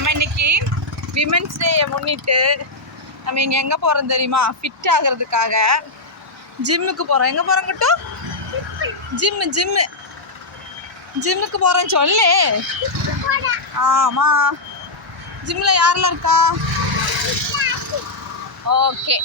நம்ம இன்னைக்கு விமென்ஸ் டேயை முன்னிட்டு நம்ம இங்கே எங்கே போகிறோம் தெரியுமா? ஃபிட் ஆகிறதுக்காக ஜிம்முக்கு போகிறோம். எங்கே போகிறோம் கிட்டும்? ஜிம்முக்கு போகிறேன்னு சொல்லு. ஆமாம், ஜிம்மில் யாரெல்லாம் இருக்கா? ஓகே.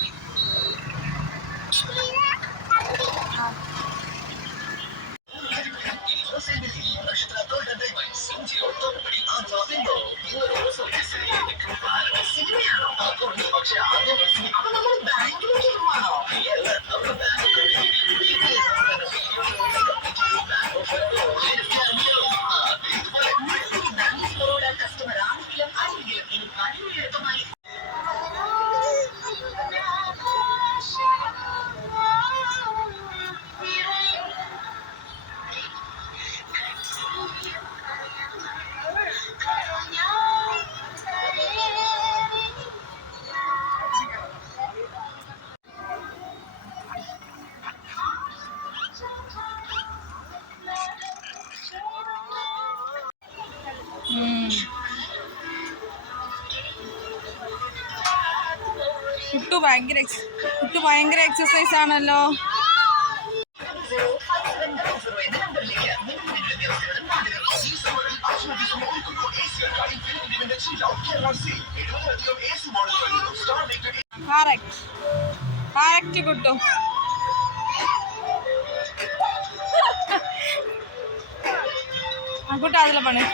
കുട്ടു ഭയങ്കര എക്സസൈസ് ആണല്ലോ. കറക്റ്റ് കുട്ടു. കുട്ടു അതിൽ പണി.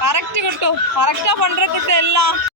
கரெக்ட் குட்டு. கரெக்டாக பண்ணுற குட்டு எல்லாம்.